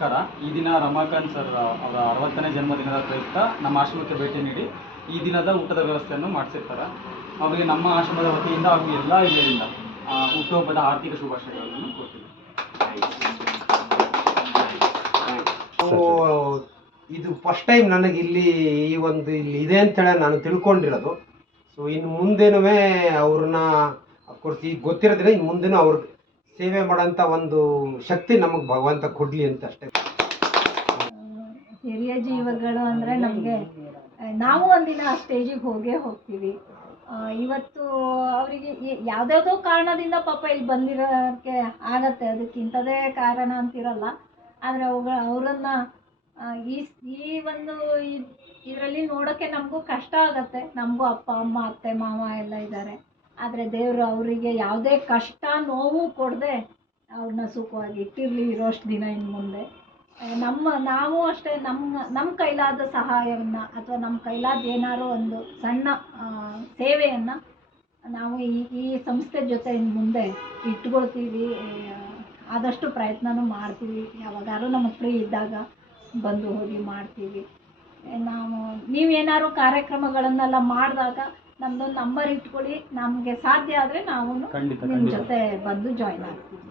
ಈ ದಿನ ರಮಾಕಾಂತ್ ಸರ್ ಅವರ ಅರವತ್ತನೇ ಜನ್ಮದಿನದ ಪ್ರಯುಕ್ತ ನಮ್ಮ ಆಶ್ರಮಕ್ಕೆ ಭೇಟಿ ನೀಡಿ ಈ ದಿನದ ಊಟದ ವ್ಯವಸ್ಥೆಯನ್ನು ಮಾಡಿಸಿರ್ತಾರೆ. ಅವರಿಗೆ ನಮ್ಮ ಆಶ್ರಮದ ವತಿಯಿಂದ ಹಾಗೂ ಎಲ್ಲ ಇಲ್ಲಿಂದ ಹುಟ್ಟುಹಬ್ಬದ ಆರ್ಥಿಕ ಶುಭಾಶಯಗಳನ್ನು ಕೊಡ್ತೀವಿ ಇದು ಫಸ್ಟ್ ಟೈಮ್ ನನಗೆ ಇಲ್ಲಿ ಈ ಒಂದು ಇಲ್ಲಿ ಇದೆ ಅಂತೇಳಿ ನಾನು ತಿಳ್ಕೊಂಡಿರೋದು. ಸೊ ಇನ್ನು ಮುಂದೇನೂ ಅವ್ರನ್ನ ಅಫ್ಕೋರ್ಸ್ ಈಗ ಗೊತ್ತಿರೋದ್ರೆ ಇನ್ನು ಮುಂದೆನೂ ಅವ್ರ ಸೇವೆ ಮಾಡೋಂಥ ಒಂದು ಶಕ್ತಿ ನಮಗೆ ಭಗವಂತ ಕೊಡಲಿ ಅಂತ ಅಷ್ಟೇ. ಹಿರಿಯ ಜೀವಗಳು ಅಂದರೆ ನಮಗೆ, ನಾವು ಒಂದಿನ ಆ ಸ್ಟೇಜಿಗೆ ಹೋಗೇ ಹೋಗ್ತೀವಿ. ಇವತ್ತು ಅವರಿಗೆ ಯಾವುದ್ಯಾವುದೋ ಕಾರಣದಿಂದ ಪಾಪ ಇಲ್ಲಿ ಬಂದಿರೋಕ್ಕೆ ಆಗತ್ತೆ ಅದಕ್ಕಿಂತದೇ ಕಾರಣ ಅಂತಿರಲ್ಲ. ಆದರೆ ಅವುಗಳ, ಅವರನ್ನು ಈ ಈ ಒಂದು ಇದರಲ್ಲಿ ನೋಡೋಕ್ಕೆ ನಮಗೂ ಕಷ್ಟ ಆಗತ್ತೆ. ನಮಗೂ ಅಪ್ಪ, ಅಮ್ಮ, ಅತ್ತೆ, ಮಾವ ಎಲ್ಲ ಇದ್ದಾರೆ. ಆದರೆ ದೇವರು ಅವರಿಗೆ ಯಾವುದೇ ಕಷ್ಟ, ನೋವು ಕೊಡದೆ ಅವ್ರನ್ನ ಸುಖವಾಗಿ ಇಟ್ಟಿರಲಿ ಇರೋಷ್ಟು ದಿನ ಇನ್ನು ಮುಂದೆ. ನಮ್ಮ, ನಾವು ಅಷ್ಟೇ ನಮ್ಮ ನಮ್ಮ ಕೈಲಾದ ಸಹಾಯವನ್ನು ಅಥವಾ ನಮ್ಮ ಕೈಲಾದ ಏನಾರೋ ಒಂದು ಸಣ್ಣ ಸೇವೆಯನ್ನು ನಾವು ಈ ಈ ಸಂಸ್ಥೆ ಜೊತೆ ಇನ್ನು ಮುಂದೆ ಇಟ್ಕೊಳ್ತೀವಿ ಆದಷ್ಟು ಪ್ರಯತ್ನನೂ ಮಾಡ್ತೀವಿ. ಯಾವಾಗಾದ್ರೂ ನಮಗೆ ಫ್ರೀ ಇದ್ದಾಗ ಬಂದು ಹೋಗಿ ಮಾಡ್ತೀವಿ. ನಾವು ನೀವೇನಾದ್ರು ಕಾರ್ಯಕ್ರಮಗಳನ್ನೆಲ್ಲ ಮಾಡಿದಾಗ ನಮ್ಮದೊಂದು ನಂಬರ್ ಇಟ್ಕೊಳ್ಳಿ. ನಮಗೆ ಸಾಧ್ಯ ಆದರೆ ನಾವು ನಿಮ್ಮ ಜೊತೆ ಬಂದು ಜಾಯ್ನ್ ಆಗ್ತೀವಿ.